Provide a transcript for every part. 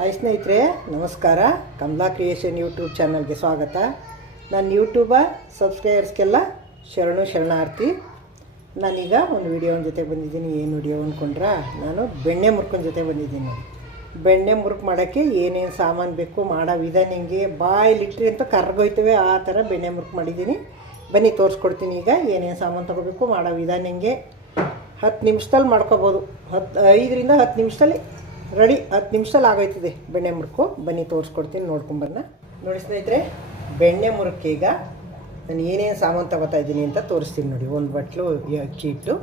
Hi ಸ್ನೇಹಿತರೆ, ನಮಸ್ಕಾರ. Kamala creation YouTube ಚಾನಲ್ಗೆ ಸ್ವಾಗತ. ನನ್ನ ಯೂಟ್ಯೂಬ ಸಬ್ಸ್ಕ್ರೈಬರ್ಸ್ಗೆಲ್ಲ ಶರಣು ಶರಣಾರ್ಥಿ. ನಾನೀಗ ಒಂದು ವಿಡಿಯೋನ ಜೊತೆ ಬಂದಿದ್ದೀನಿ. ಏನು ವಿಡಿಯೋ ಅಂದ್ಕೊಂಡ್ರ ನಾನು ಬೆಣ್ಣೆ ಮುರ್ಕೊಂಡ್ ಜೊತೆ ಬಂದಿದ್ದೀನಿ ಬೆಣ್ಣೆ ಮುರುಕು ಮಾಡೋಕ್ಕೆ ಏನೇನು ಸಾಮಾನು ಬೇಕು, ಮಾಡೋ ವಿಧಾನ ಹಿಂಗೆ ಬಾಯಿಲಿಟ್ರಿ ಅಂತ ಕರ್ಗೋಯ್ತವೆ, ಆ ಥರ ಬೆಣ್ಣೆ ಮುರುಕು ಮಾಡಿದ್ದೀನಿ. ಬನ್ನಿ, ತೋರಿಸ್ಕೊಡ್ತೀನಿ ಈಗ ಏನೇನು ಸಾಮಾನು ತೊಗೋಬೇಕು, ಮಾಡೋ ವಿಧಾನ ಹಿಂಗೆ ಹತ್ತು ನಿಮಿಷದಲ್ಲಿ ಮಾಡ್ಕೋಬೋದು. ಹತ್ತು ಐದರಿಂದ ಹತ್ತು ನಿಮಿಷದಲ್ಲಿ ರೆಡಿ, ಹತ್ತು ನಿಮಿಷದಲ್ಲಿ ಆಗೋಯ್ತದೆ. ಬೆಣ್ಣೆ ಮುರುಕು, ಬನ್ನಿ ತೋರಿಸ್ಕೊಡ್ತೀನಿ ನೋಡ್ಕೊಂಬನ್ನ ನೋಡಿ ಸ್ನೇಹಿತರೆ, ಬೆಣ್ಣೆ ಮುರುಕೀಗ ಈಗ ನಾನು ಏನೇನು ಸಾಮಾನು ತಗೋತಾ ಇದ್ದೀನಿ ಅಂತ ತೋರಿಸ್ತೀನಿ ನೋಡಿ. ಒಂದು ಬಟ್ಲು ಅಕ್ಕಿ ಹಿಟ್ಟು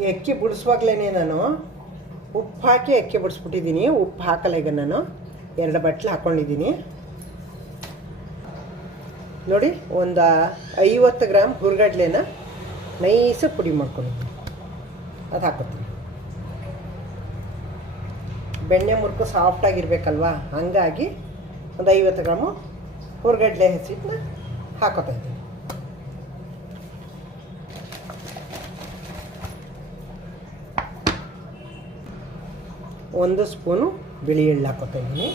ಈ ಅಕ್ಕಿ ಬಿಡಿಸುವಾಗ್ಲೇ ನಾನು. ಉಪ್ಪು ಹಾಕಿ ಅಕ್ಕಿ ಬಿಡಿಸ್ಬಿಟ್ಟಿದ್ದೀನಿ. ಉಪ್ಪು ಹಾಕಲ್ಲ ಈಗ ನಾನು. ಎರಡು ಬಟ್ಲು ಹಾಕ್ಕೊಂಡಿದ್ದೀನಿ ನೋಡಿ, ಒಂದು ಐವತ್ತು ಗ್ರಾಮ್ ಹುರ್ಗಡ್ಲೆನ ನೈಸ ಪುಡಿ ಮಾಡ್ಕೊಳ್ಳಿ. ಅದು ಹಾಕೋತೀನಿ. ಬೆಣ್ಣೆ ಮುರುಕು ಸಾಫ್ಟಾಗಿರ್ಬೇಕಲ್ವಾ ಹಂಗಾಗಿ ಒಂದು ಐವತ್ತು ಗ್ರಾಮು ಹುರ್ಗಡ್ಲೆ ಹಸಿಟ್ಟನ್ನ ಹಾಕೋತಾ ಇದ್ದೀನಿ. ಒಂದು ಸ್ಪೂನು ಬಿಳಿ ಎಳ್ಳು ಹಾಕೋತಾ ಇದ್ದೀನಿ.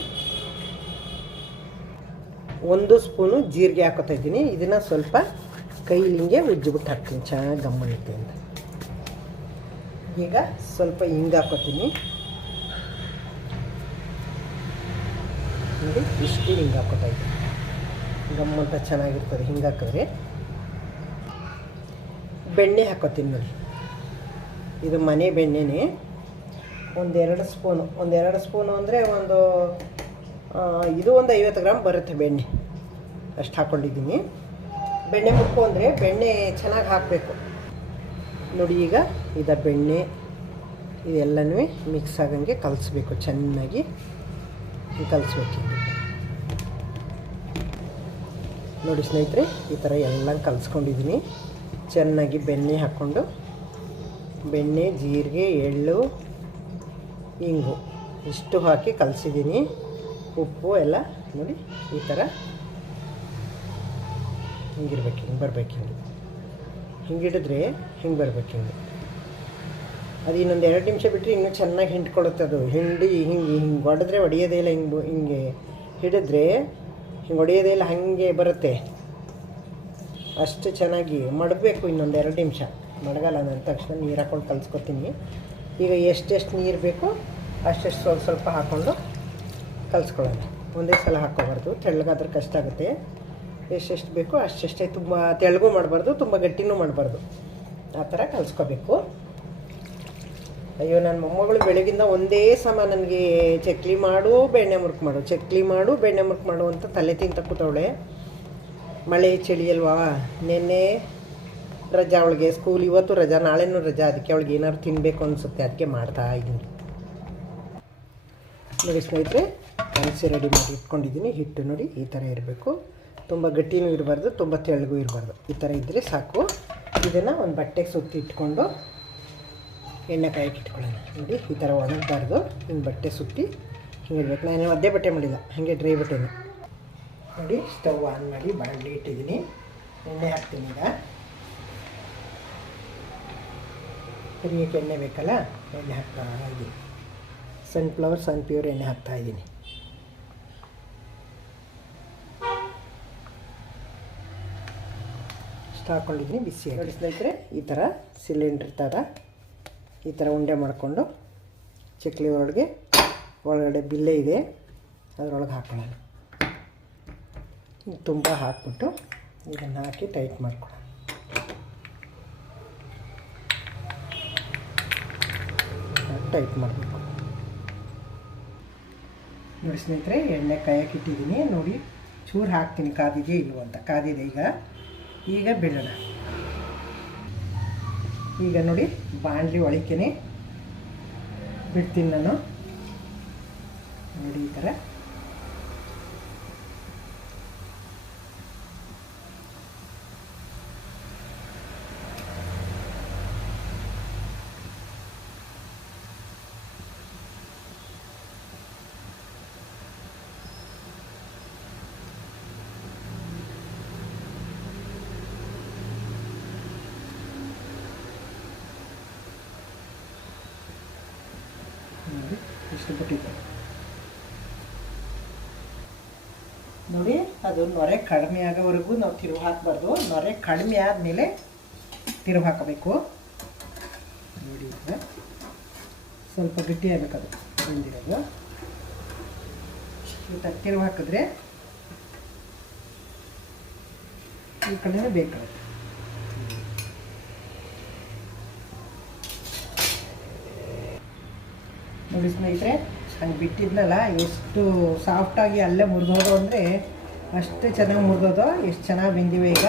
ಒಂದು ಸ್ಪೂನು ಜೀರಿಗೆ ಹಾಕೋತಾ ಇದ್ದೀನಿ. ಇದನ್ನು ಸ್ವಲ್ಪ ಕೈಲಿಂಗೆ ಉಜ್ಜಿಬಿಟ್ಟು ಹಾಕ್ತೀನಿ. ಚೆನ್ನಾಗಿ ಗಮ್ಮಣಿತೆ ಅಂತ. ಈಗ ಸ್ವಲ್ಪ ಹಿಂಗೆ ಹಾಕೋತೀನಿ. ನೋಡಿ, ಇಷ್ಟು ಹಿಂಗೆ ಹಾಕೋತಾ ಇದ್ದೀನಿ. ಗಮ್ಮಂತ ಚೆನ್ನಾಗಿರ್ತದೆ ಹಿಂಗೆ ಹಾಕಿದ್ರೆ. ಬೆಣ್ಣೆ ಹಾಕೋತೀನಿ ನೋಡಿ. ಇದು ಮನೆ ಬೆಣ್ಣೆನೇ. ಒಂದೆರಡು ಸ್ಪೂನು. ಒಂದೆರಡು ಸ್ಪೂನು ಅಂದರೆ ಒಂದು ಇದು ಒಂದು ಐವತ್ತು ಗ್ರಾಮ್ ಬರುತ್ತೆ ಬೆಣ್ಣೆ. ಅಷ್ಟು ಹಾಕ್ಕೊಂಡಿದ್ದೀನಿ ಬೆಣ್ಣೆ ಮುಕ್ಕು ಅಂದರೆ ಬೆಣ್ಣೆ ಚೆನ್ನಾಗಿ ಹಾಕಬೇಕು. ನೋಡಿ ಈಗ ಇದ ಬೆಣ್ಣೆ, ಇದೆಲ್ಲನೂ ಮಿಕ್ಸ್ ಆಗಂಗೆ ಕಲಿಸ್ಬೇಕು, ಚೆನ್ನಾಗಿ ಕಲಿಸ್ಬೇಕು ನೋಡಿ ಸ್ನೇಹಿತರೆ, ಈ ಥರ ಎಲ್ಲ ಕಲಿಸ್ಕೊಂಡಿದ್ದೀನಿ ಚೆನ್ನಾಗಿ ಬೆಣ್ಣೆ ಹಾಕ್ಕೊಂಡು, ಬೆಣ್ಣೆ, ಜೀರಿಗೆ, ಎಳ್ಳು, ಇಂಗು, ಇಷ್ಟು ಹಾಕಿ ಕಲಸಿದ್ದೀನಿ ಉಪ್ಪು ಎಲ್ಲ ನೋಡಿ ಈ ಥರ ಹಿಂಗಿರ್ಬೇಕು, ಹಿಂಗೆ ಬರ್ಬೇಕು ಹಿಂಗೆ. ಹಿಂಗೆ ಹಿಡಿದ್ರೆ ಹಿಂಗೆ ಬರ್ಬೇಕು ಹಿಂಗೆ. ಅದು ಇನ್ನೊಂದು ಎರಡು ನಿಮಿಷ ಬಿಟ್ಟರೆ ಇನ್ನೂ ಚೆನ್ನಾಗಿ ಹಿಂಡ್ಕೊಳುತ್ತೆ ಅದು. ಹಿಂಡಿ, ಹಿಂಗೆ ಹಿಂಗೆ ಹೊಡೆದ್ರೆ ಹೊಡೆಯೋದೇ ಇಲ್ಲ, ಹಿಂಗೆ ಹಿಂಗೆ ಹಿಡಿದ್ರೆ ಹಿಂಗೆ ಹೊಡೆಯೋದೇ ಇಲ್ಲ, ಹಾಗೆ ಬರುತ್ತೆ. ಅಷ್ಟು ಚೆನ್ನಾಗಿ ಮಡಗಬೇಕು ಇನ್ನೊಂದು ಎರಡು ನಿಮಿಷ. ಮಡಗಲ್ಲ ಅಂದ ತಕ್ಷಣ ನೀರು ಹಾಕ್ಕೊಂಡು ಕಲಿಸ್ಕೊತೀನಿ. ಈಗ ಎಷ್ಟೆಷ್ಟು ನೀರು ಬೇಕೋ ಅಷ್ಟೆಷ್ಟು ಸ್ವಲ್ಪ ಸ್ವಲ್ಪ ಹಾಕ್ಕೊಂಡು ಕಲಿಸ್ಕೊಳ್ಳೋಣ. ಒಂದೇ ಸಲ ಹಾಕ್ಕೋಬಾರ್ದು. ತೆಳ್ಳಗಾದ್ರೆ ಕಷ್ಟ ಆಗುತ್ತೆ. ಎಷ್ಟೆಷ್ಟು ಬೇಕೋ ಅಷ್ಟೆಷ್ಟೇ ತುಂಬ ತೆಳ್ಳಗೂ ಮಾಡಬಾರ್ದು, ತುಂಬ ಗಟ್ಟಿನೂ ಮಾಡಬಾರ್ದು. ಆ ಥರ ಕಲಿಸ್ಕೋಬೇಕು. ಅಯ್ಯೋ ನನ್ನ ಮೊಮ್ಮಗಳು ಬೆಳಗಿಂದ ಒಂದೇ ಸಮ ನನಗೆ ಚಕ್ಲಿ ಮಾಡು, ಬೆಣ್ಣೆ ಮುರುಕು ಮಾಡು. ಚಕ್ಲಿ ಮಾಡು, ಬೆಣ್ಣೆ ಮುರುಕು ಮಾಡು ಅಂತ ತಲೆ ತಿಂತ ಕೂತವಳೆ. ಮಳೆ ಚಳಿ ಅಲ್ವಾ? ನಿನ್ನೆ ರಜಾ ಅವಳಿಗೆ ಸ್ಕೂಲ್ ಇವತ್ತು ರಜಾ, ನಾಳೆನೂ ರಜಾ. ಅದಕ್ಕೆ ಅವಳಿಗೆ ಏನಾದ್ರು ತಿನ್ನಬೇಕು ಅನಿಸುತ್ತೆ. ಅದಕ್ಕೆ ಮಾಡ್ತಾ ಇದ್ದೀನಿ. ನೋಡಿ ಸ್ನೇಹಿತರೆ ಕಲಸಿ ರೆಡಿ ಮಾಡಿ ಇಟ್ಕೊಂಡಿದ್ದೀನಿ. ಹಿಟ್ಟು ನೋಡಿ ಈ ಥರ ಇರಬೇಕು. ತುಂಬ ಗಟ್ಟಿನೂ ಇರಬಾರ್ದು, ತುಂಬ ತೆಳ್ಳಗೂ ಇರಬಾರ್ದು. ಈ ಥರ ಇದ್ದರೆ ಸಾಕು. ಇದನ್ನು ಒಂದು ಬಟ್ಟೆಗೆ ಸುತ್ತಿ ಇಟ್ಕೊಂಡು ಎಣ್ಣೆ ಕಾಯಕ್ಕೆ ಇಟ್ಕೊಳ್ಳೋಣ. ನೋಡಿ, ಈ ಥರ ಒಣಗಬಾರ್ದು. ಹಿಂಗೆ ಬಟ್ಟೆ ಸುತ್ತಿ ಹಿಂಗೆ ಇರಬೇಕು ನಾನು ಅದೇ ಬಟ್ಟೆ ಮಾಡಿಲ್ಲ, ಹಾಗೆ ಡ್ರೈ ಬಟ್ಟೆ ನೋಡಿ ಸ್ಟವ್ ಆನ್ ಮಾಡಿ ಬಾಣಲಿ ಇಟ್ಟಿದ್ದೀನಿ. ಎಣ್ಣೆ ಹಾಕ್ತೀನಿ ಈಗ. ಕರಿಯಕ್ಕೆ ಎಣ್ಣೆ ಬೇಕಲ್ಲ, ಎಣ್ಣೆ ಹಾಕ್ತಾ ಇದ್ದೀನಿ ಸನ್ಫ್ಲವರ್ ಸನ್ ಪ್ಯೂರ್ ಎಣ್ಣೆ ಹಾಕ್ತಾ ಇದ್ದೀನಿ ಇಷ್ಟು ಹಾಕ್ಕೊಂಡಿದ್ದೀನಿ ಬಿಸಿ ನೋಡಿ ಸ್ನೇಹಿತರೆ, ಈ ಥರ ಸಿಲಿಂಡ್ರ್ ಥರ ಈ ಥರ ಉಂಡೆ ಮಾಡಿಕೊಂಡು ಚಕ್ಲಿ ಒಳಗೆ, ಒಳಗಡೆ ಬಿಲ್ಲೆ ಇದೆ. ಅದರೊಳಗೆ ಹಾಕೊಳ್ಳೋಣ ತುಂಬ ಹಾಕ್ಬಿಟ್ಟು ಇದನ್ನು ಹಾಕಿ ಟೈಟ್ ಮಾಡ್ಕೊಳ್ಳೋಣ. ಟೈಟ್ ಮಾಡಬೇಕು. ನೋಡಿ ಸ್ನೇಹಿತರೆ, ಎಣ್ಣೆ ಕಾಯಕ್ಕೆ ಇಟ್ಟಿದ್ದೀನಿ. ನೋಡಿ, ಚೂರು ಹಾಕ್ತೀನಿ, ಕಾದಿದೆಯೇ ಇಲ್ವೋ ಅಂತ. ಕಾದಿದೆ ಈಗ? ಈಗ ಬಿಡೋಣ. ಈಗ ನೋಡಿ ಬಾಣಲಿ ಒಳಕ್ಕೇನೆ ಬಿಡ್ತೀನಿ ನಾನು. ನೋಡಿ ಈ ಥರ. ಇಷ್ಟು ಬಿಟ್ಟಿದ್ದು ನೋಡಿ, ಅದು ನೊರೆ ಕಡಿಮೆ ಆಗೋವರೆಗೂ ನಾವು ತಿರುವು ಹಾಕಬಾರ್ದು. ನೊರೆ ಕಡಿಮೆ ಆದಮೇಲೆ ತಿರುವು ಹಾಕಬೇಕು. ನೋಡಿ ಸ್ವಲ್ಪ ಗಟ್ಟಿ ಆಗಬೇಕದು ಬೆಂದಿರೋದು. ತಿರುವು ಹಾಕಿದ್ರೆ ಈ ಕಡೆನೇ ಬೇಕಾಗುತ್ತೆ. ನೋಡಿ ಸ್ನೇಹಿತರೆ, ಹಂಗೆ ಬಿಟ್ಟಿದ್ನಲ್ಲ ಎಷ್ಟು ಸಾಫ್ಟಾಗಿ ಅಲ್ಲೇ ಮುರಿದೋದು ಅಂದರೆ ಅಷ್ಟು ಚೆನ್ನಾಗಿ ಮುರಿದೋದು, ಎಷ್ಟು ಚೆನ್ನಾಗಿ ಬೆಂದಿವೆ ಈಗ.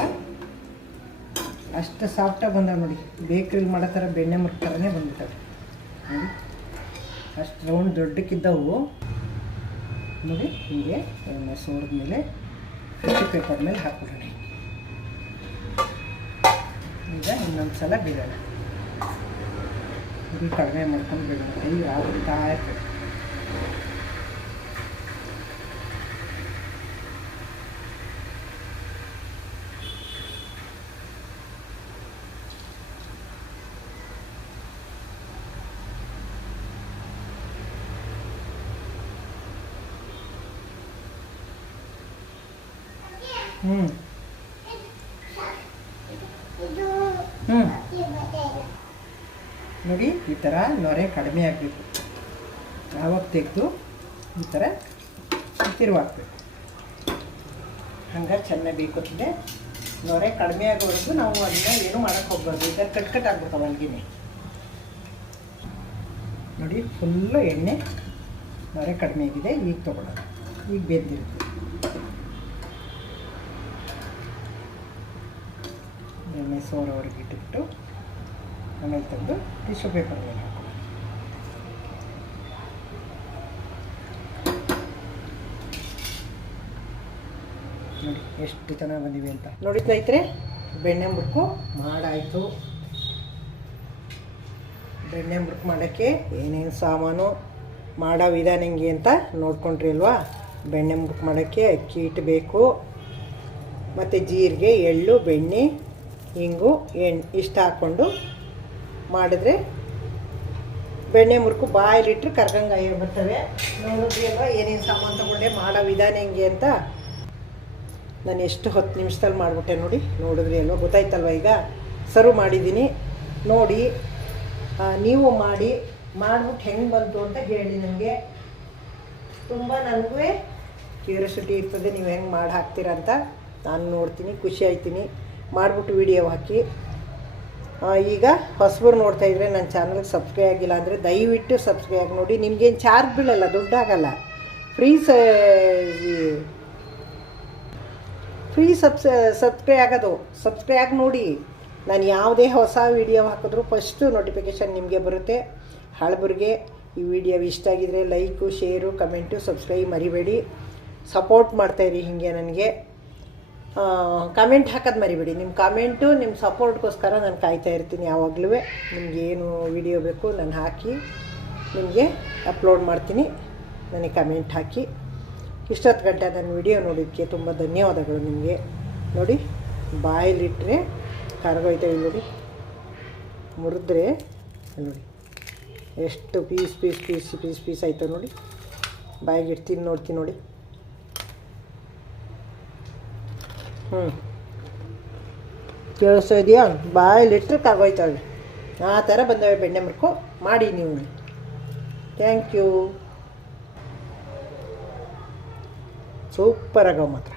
ಅಷ್ಟು ಸಾಫ್ಟಾಗಿ ಬಂದವೆ ನೋಡಿ. ಬೇಕ್ರಿಲಿ ಮಾಡೋ ಥರ ಬೆಣ್ಣೆ ಮುರ್ಕ್ ಥರನೇ ಬಂದ್ಬಿಟ್ಟವೆ. ನೋಡಿ. ಅಷ್ಟು ರೌಂಡ್ ದೊಡ್ಡಕ್ಕಿದ್ದವು. ನೋಡಿ, ಹೀಗೆ ಎಣ್ಣೆ ಸೋರಿದ ಮೇಲೆ ಟಿಶ್ಯೂ ಪೇಪರ್ ಮೇಲೆ ಹಾಕ್ಬಿಡೋಣ. ಈಗ ಇನ್ನೊಂದು ಸಲ ಬಿಡೋಣ. ಇದು ಕಡಿಮೆ ಮಾಡ್ಕೊಂಡು ಬಿಡೋಣ ಕೈ ಆಗ್ಬಿಡ್ತಾ ಇರ್ತದೆ ಹ್ಞೂ ಹ್ಞೂ ನೋಡಿ ಈ ಥರ ನೊರೆ ಕಡಿಮೆ ಆಗಬೇಕು. ಆವಾಗ ತೆಗೆದು ಈ ಥರ ತಿರುವಾಕ್ಬೇಕು ಹಂಗೆ ಚೆನ್ನಾಗಿ ಬೇಕುತ್ತದೆ ನೊರೆ ಕಡಿಮೆ ಆಗೋವರೆಗೂ ನಾವು ಅದನ್ನ ಏನು ಮಾಡೋಕ್ಕೆ ಹೋಗ್ಬಾರ್ದು. ಈ ಥರ ಕಟ್ ಕಟ್ ಆಗ್ಬೇಕು ಅಲ್ಲಿಗೆ ನೋಡಿ ಫುಲ್ಲು ಎಣ್ಣೆ ನೊರೆ ಕಡಿಮೆ ಆಗಿದೆ. ಈಗ ತೊಗೊಳೋದು ಈಗ ಬೆಂದಿರುತ್ತೆ. ಎಣ್ಣೆ ಸೋರೋವರೆಗೆ ಇಟ್ಬಿಟ್ಟು ಆಮೇಲೆ ತೆಗೆದು ಟಿಶ್ಯೂ ಪೇಪರ್ ಮೇಲೆ ಹಾಕೋಣ ನೋಡಿ, ಎಷ್ಟು ಚೆನ್ನಾಗಿ ಬಂದಿವೆ ಅಂತ. ನೋಡಿ ಸ್ನೇಹಿತರೆ, ಬೆಣ್ಣೆ ಮುರುಕು ಮಾಡಾಯಿತು. ಬೆಣ್ಣೆ ಮುರುಕು ಮಾಡೋಕ್ಕೆ ಏನೇನು ಸಾಮಾನು ಮಾಡೋ ವಿಧಾನ ಹೆಂಗೆ ಅಂತ ನೋಡ್ಕೊಂಡ್ರಿ ಅಲ್ವಾ? ಬೆಣ್ಣೆ ಮುರುಕು ಮಾಡೋಕ್ಕೆ ಅಕ್ಕಿ ಹಿಟ್ಟು ಬೇಕು ಮತ್ತು ಜೀರಿಗೆ, ಎಳ್ಳು, ಬೆಣ್ಣೆ ಹಿಂಗು ಎಣ್ಣೆ ಇಷ್ಟು ಹಾಕ್ಕೊಂಡು ಮಾಡಿದ್ರೆ ಬೆಣ್ಣೆ, ಮುರುಕು ಬಾಯಲ್ಲಿಟ್ಟರೆ ಕರ್ಗಂಗಾಯ ಬರ್ತವೆ. ನೋಡಿದ್ರಿ ಅಲ್ವಾ ಏನೇನು ಸಾಮಾನು ತಗೊಂಡೆ? ಮಾಡೋ ವಿಧಾನ ಹೆಂಗೆ ಅಂತ. ನಾನು ಎಷ್ಟು ಹತ್ತು ನಿಮಿಷದಲ್ಲಿ ಮಾಡಿಬಿಟ್ಟೆ ನೋಡಿ. ನೋಡಿದ್ರಿ ಅಲ್ವಾ ಗೊತ್ತಾಯ್ತಲ್ವ ಈಗ? ಸರ್ವ್ ಮಾಡಿದ್ದೀನಿ. ನೋಡಿ ನೀವು ಮಾಡಿ, ಮಾಡಿಬಿಟ್ಟು ಹೆಂಗೆ ಬಂತು ಅಂತ ಹೇಳಿ ನನಗೆ ತುಂಬ ನನಗೂ ಕ್ಯೂರಿಯಾಸಿಟಿ ಇರ್ತದೆ. ನೀವು ಹೆಂಗೆ ಮಾಡಿ ಹಾಕ್ತೀರ ಅಂತ. ನಾನು ನೋಡ್ತೀನಿ, ಖುಷಿ ಆಯ್ತೀನಿ. ಮಾಡಿಬಿಟ್ಟು ವಿಡಿಯೋ ಹಾಕಿ. ಈಗ ಹೊಸಬರು ನೋಡ್ತಾ ಇದ್ರೆ ನನ್ನ ಚಾನಲ್ಗೆ ಸಬ್ಸ್ಕ್ರೈಬ್ ಆಗಿಲ್ಲ ಅಂದರೆ ದಯವಿಟ್ಟು ಸಬ್ಸ್ಕ್ರೈಬ್ ಆಗಿ ನೋಡಿ. ನಿಮ್ಗೇನು ಚಾರ್ಜ್ ಬೀಳಲ್ಲ, ದುಡ್ಡಾಗಲ್ಲ. ಫ್ರೀ ಸ ಫ್ರೀ ಸಬ್ಸ್ ಸಬ್ಸ್ಕ್ರೈಬ್ ಆಗೋದು. ಸಬ್ಸ್ಕ್ರೈಬ್ ಆಗಿ ನೋಡಿ. ನಾನು ಯಾವುದೇ ಹೊಸ ವಿಡಿಯೋ ಹಾಕಿದ್ರೂ ಫಸ್ಟು ನೋಟಿಫಿಕೇಷನ್ ನಿಮಗೆ ಬರುತ್ತೆ. ಹಳಬರಿಗೆ ಈ ವಿಡಿಯೋ ಇಷ್ಟ ಆಗಿದ್ರೆ ಲೈಕು ಶೇರು ಕಮೆಂಟು ಸಬ್ಸ್ಕ್ರೈಬ್ ಮರಿಬೇಡಿ. ಸಪೋರ್ಟ್ ಮಾಡ್ತಾಯಿರಿ ಹೀಗೆ ನನಗೆ. ಕಮೆಂಟ್ ಹಾಕೋದು ಮರಿಬೇಡಿ. ನಿಮ್ಮ ಕಮೆಂಟು ನಿಮ್ಮ ಸಪೋರ್ಟ್ಗೋಸ್ಕರ ನಾನು ಕಾಯ್ತಾ ಇರ್ತೀನಿ ಯಾವಾಗಲೂ. ನಿಮ್ಗೆ ಏನು ವಿಡಿಯೋ ಬೇಕು ನಾನು ಹಾಕಿ ನಿಮಗೆ ಅಪ್ಲೋಡ್ ಮಾಡ್ತೀನಿ. ನನಗೆ ಕಮೆಂಟ್ ಹಾಕಿ. ಇಷ್ಟೊತ್ತು ಗಂಟೆ ನನ್ನ ವಿಡಿಯೋ ನೋಡಿದ್ದಕ್ಕೆ ತುಂಬ ಧನ್ಯವಾದಗಳು ನಿಮಗೆ. ನೋಡಿ ಬಾಯಲ್ಲಿಟ್ಟರೆ ಕರಗೋಯ್ತವೆ ನೋಡಿ. ಮುರಿದ್ರೆ, ನೋಡಿ. ಎಷ್ಟು piece piece piece piece piece ಆಯ್ತವೆ ನೋಡಿ. ಬಾಯಿಗೆ ಇಡ್ತೀನಿ, ನೋಡ್ತೀನಿ ನೋಡಿ. ಹ್ಞೂ ಕೇಳಿಸ್ತಾ ಇದೆಯಾ? ಬಾಯಲ್ಲಿಟ್ಟರೆ ಕರಗೋಯ್ತವೆ ಆ ಥರ ಬಂದವೆ ಬೆಣ್ಣೆ ಮುರ್ಕು ಮಾಡಿ ನೀವು. Thank you. ಸೂಪರ್ ಆಗವ ಮಾತ್ರ.